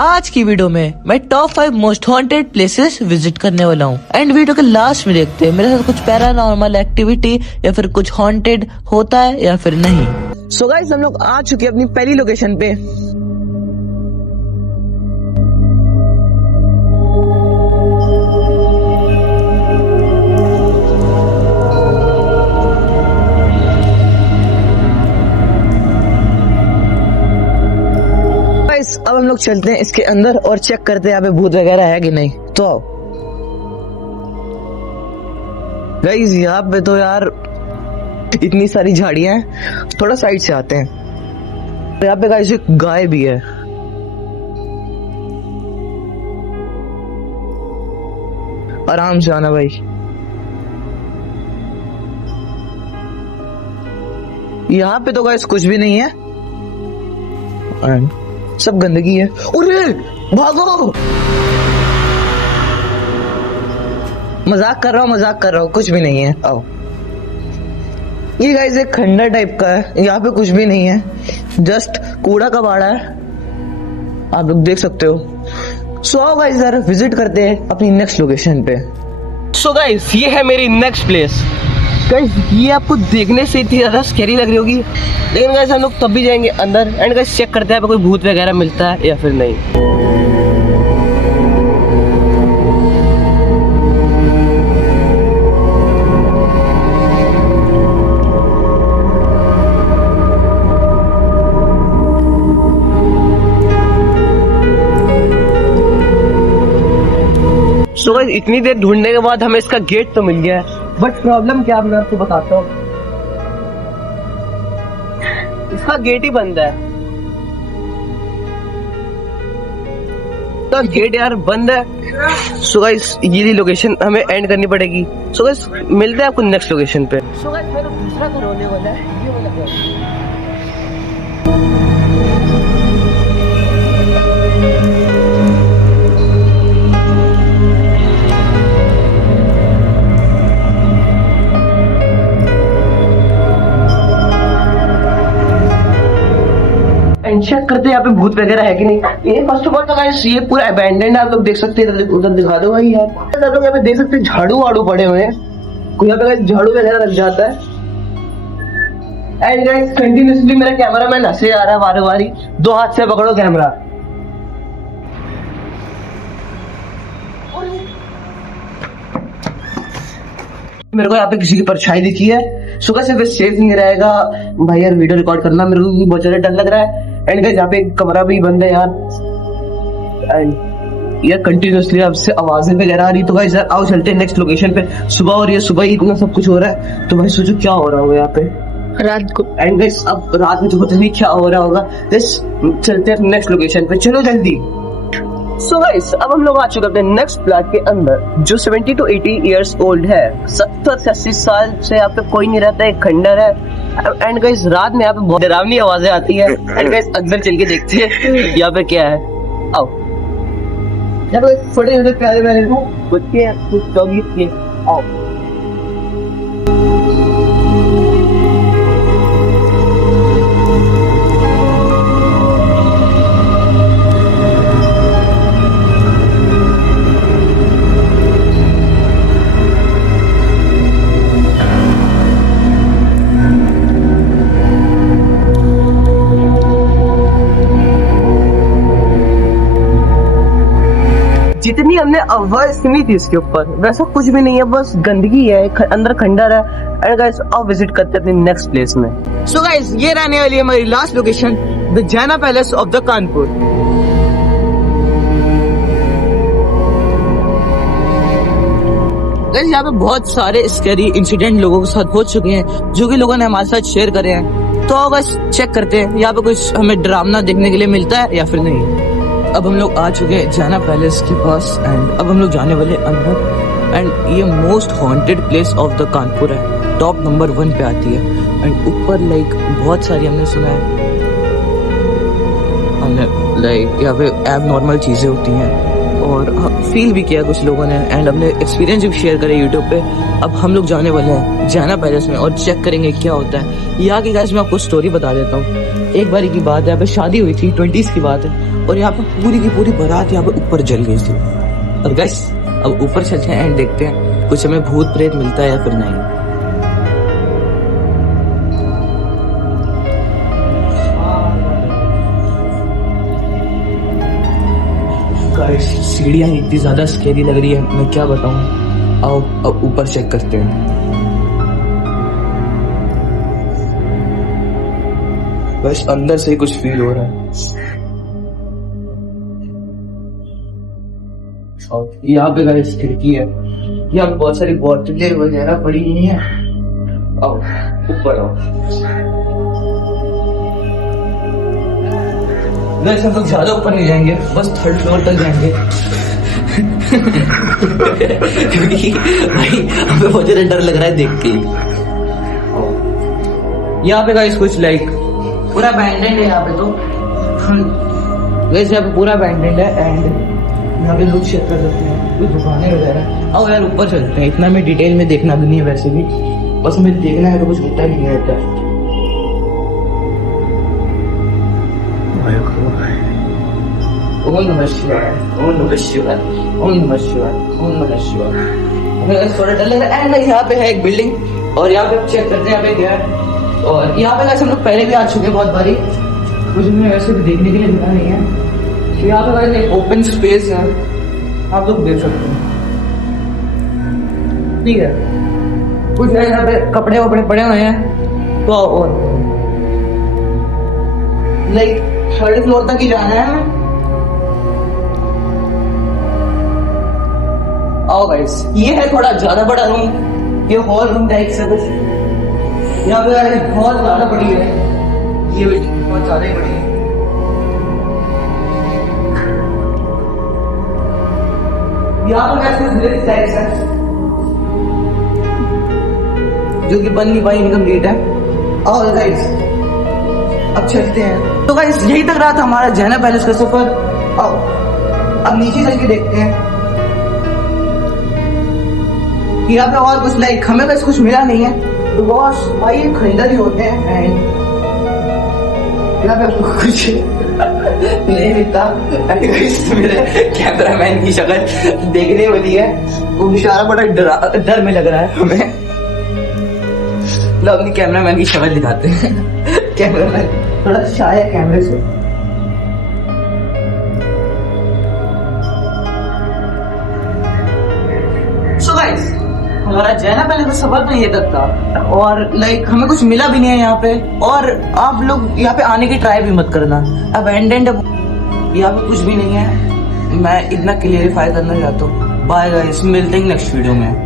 आज की वीडियो में मैं top 5 most haunted places visit करने वाला हूँ। एंड वीडियो के लास्ट में देखते हैं मेरे साथ कुछ पैरानॉर्मल एक्टिविटी या फिर कुछ हॉन्टेड होता है या फिर नहीं। सो गाइस हम लोग आ चुके हैं अपनी पहली लोकेशन पे। अब हम लोग चलते हैं इसके अंदर और चेक करते हैं यहाँ पे भूत वगैरह है कि नहीं। तो आओ गाइस, यहाँ पे तो यार इतनी सारी झाड़ियां हैं, थोड़ा साइड से आते हैं। यहाँ पे गाइस एक गाय भी है। आराम से आना भाई। यहाँ पे तो गाइस कुछ भी नहीं है, सब गंदगी है। अरे भागो, मजाक कर रहा हूँ, कुछ भी नहीं है। आओ, ये गाइस एक खंडर टाइप का है, यहाँ पे कुछ भी नहीं है, जस्ट कूड़ा कबाड़ा है, आप लोग देख सकते हो। सो आओ गाइस यार विजिट करते हैं अपनी नेक्स्ट लोकेशन पे। सो गाइस ये है मेरी नेक्स्ट प्लेस। गाइस ये आपको देखने से इतनी ज्यादा स्कैरी लग रही होगी, लेकिन गाइस हम लोग तब भी जाएंगे अंदर एंड गाइस चेक करते हैं कोई भूत वगैरह मिलता है या फिर नहीं। सो गाइस इतनी देर ढूंढने के बाद हमें इसका गेट तो मिल गया है, बट प्रॉब्लम क्या मैं आपको बताता हूँ, इसका गेट ही बंद है। तो गेट यार बंद है। सो गाइस ये लोकेशन हमें एंड करनी पड़ेगी। सो गाइस मिलते हैं आपको नेक्स्ट लोकेशन पे। सो गाइस मेरा दूसरा घर होने वाला है, ये वाला घर। चेक करते हैं यहाँ पे भूत वगैरह है कि नहीं। ये फर्स्ट ऑफ ऑल तो गाइस ये पूरा अबैंडन्ड है, आप लोग देख सकते हैं। उधर दिखा दो भाई यार, आप लोग यहाँ पे देख सकते हैं झाड़ू वाड़ू पड़े हुए हैं, यहाँ पे गाइस झाड़ू वगैरह लग जाता है। एंड गाइस कंटिन्यूअसली मेरा कैमरा मैन हंसे आ रहा है बारी बारी, दो हाथ से पकड़ो कैमरा। मेरे को यहाँ पे किसी की परछाई दिखी है। सुबह से सेफ नहीं रहेगा भाई यार, वीडियो रिकॉर्ड करना मेरे को बहुत ज्यादा डर लग रहा है। एंड गाइस यहाँ पे कमरा भी बंद है यार, एंड यार कंटिन्यूअसली आपसे आवाजें वगैरह आ रही। तो गाइस यार आओ चलते हैं नेक्स्ट लोकेशन पे। सुबह हो रही है, सुबह ही इतना सब कुछ हो रहा है, तो भाई सोचो क्या हो रहा होगा यहाँ पे रात को। एंड गाइस अब रात में तो पता नहीं क्या हो रहा होगा। गाइस चलते हैं नेक्स्ट लोकेशन पे, चलो जल्दी। सो गाइस अब हम लोग आ चुके अपने नेक्स्ट प्लॉट के अंदर, जो 70 to 80 इयर्स ओल्ड है। 70 से 80 साल से यहाँ पे कोई नहीं रहता, एक खंडर है। एंड गाइस रात में यहाँ पे बहुत डरावनी आवाजें आती है। एंड गाइस अंदर चल के देखते हैं यहाँ पे क्या है। आओ, यहाँ पे छोटे छोटे प्यारे प्यारे बच्चे हैं, कुछ डॉगी के। आओ जितनी हमने आवाज सुनी थी इसके ऊपर वैसा कुछ भी नहीं है, बस गंदगी है, अंदर खंडर है। एंड गाइस अब विजिट करते हैं अपनी नेक्स्ट प्लेस में। सो गाइस ये रहने वाली है हमारी लास्ट लोकेशन, द जैना palace of the Kanpur. Guys यहाँ पे बहुत सारे स्कैरी इंसिडेंट लोगों के साथ हो चुके हैं, जो कि लोगों ने हमारे साथ शेयर करे हैं। तो बस चेक करते हैं यहाँ पे कुछ हमें डरावना देखने के लिए मिलता है या फिर नहीं। अब हम लोग आ चुके हैं जैना पैलेस के पास, एंड अब हम लोग जाने वाले अंदर। एंड ये most haunted place of the Kanpur है, टॉप नंबर 1 पे आती है। एंड ऊपर लाइक बहुत सारी हमने सुना है, हमने लाइक यहाँ पे एब नॉर्मल चीजें होती हैं और फील भी किया कुछ लोगों ने एंड अपने एक्सपीरियंस भी शेयर करे यूट्यूब पे। अब हम लोग जाने वाले हैं जैना पैलेस में और चेक करेंगे क्या होता है यहाँ की। गाइस मैं आपको स्टोरी बता देता हूँ। एक बारी की बात है, यहाँ पे शादी हुई थी, 20s की बात है, और यहाँ पे पूरी की पूरी बारात यहाँ पे ऊपर जल गई थी। और गाइस अब ऊपर चलते हैं एंड देखते हैं कुछ हमें भूत प्रेत मिलता है या फिर नहीं। सीढ़ियाँ इतनी ज्यादा स्केरी लग रही है, मैं क्या बताऊं। आओ अब ऊपर चेक करते हैं। बस अंदर से ही कुछ फील हो रहा है। और यहाँ पे गाइस खिड़की है, यहाँ पे बहुत सारी बोतलें वगैरह पड़ी हुई हैं। आओ ऊपर आओ। वैसे हम लोग ज्यादा ऊपर नहीं जाएंगे, बस 3rd फ्लोर तक जाएंगे क्योंकि भाई हमें बहुत ज्यादा डर लग रहा है देख के। यहाँ पे गाइस कुछ लाइक पूरा अबैंडन्ड है यहाँ पे, तो वैसे यहाँ पे पूरा अबैंडन्ड है एंड यहाँ पे लोग चेक कर सकते हैं कुछ दुकानें वगैरह। आओ यार ऊपर चलते हैं, इतना में डिटेल में देखना भी नहीं है वैसे भी, बस हमें देखना है तो कुछ होता नहीं है। ओम नमः शिवाय, ओम नमः शिवाय, ओम नमः शिवाय, ओम नमः शिवाय। हमें थोड़ा डर लग रहा है एंड यहाँ पे है एक बिल्डिंग और यहाँ पे चेक करते हैं यहाँ पे क्या है। और यहाँ पे वैसे हम लोग पहले भी आ चुके हैं बहुत बारी, कुछ हमें वैसे भी देखने के लिए मिला नहीं है। तो यहाँ पे वैसे एक ओपन स्पेस है, आप लोग देख सकते हैं, ठीक है। कुछ है यहाँ पे कपड़े वपड़े पड़े हुए हैं, तो और लाइक 3rd फ्लोर तक ही जाना है हमें। आओ गाइस, ये है थोड़ा ज्यादा बड़ा रूम, ये हॉल रूम टाइप से कुछ। यहाँ पे बहुत ज्यादा बड़ी है, ये बहुत ज्यादा ही बड़ी है। यहाँ पर कैसे टाइप है जो कि बन नहीं पाई, इनकम्प्लीट है। और गाइस अब चलते हैं। तो गाइस यही तक रहा था हमारा जैना पैलेस का सफर। आओ अब नीचे चल के देखते हैं। यहाँ पे और कुछ लाइक हमें बस कुछ मिला नहीं है, तो बॉस भाई खरीदारी होते हैं एंड यहाँ पे कुछ नहीं मिलता। मेरे कैमरामैन की शक्ल देखने वाली है, वो बेचारा बड़ा डर में लग रहा है हमें। अपनी कैमरामैन की शक्ल दिखाते हैं। कैमरामैन थोड़ा शाय है कैमरे से। सो गाइस हमारा जैना पैलेस का सफर तो ये तक था और लाइक हमें कुछ मिला भी नहीं है यहाँ पे। और आप लोग यहाँ पे आने की ट्राई भी मत करना, अबैंडन्ड यहाँ पे कुछ भी नहीं है। मैं इतना क्लियरिफाई करना चाहता हूँ। बाय गाइस, मिलते हैं नेक्स्ट वीडियो में।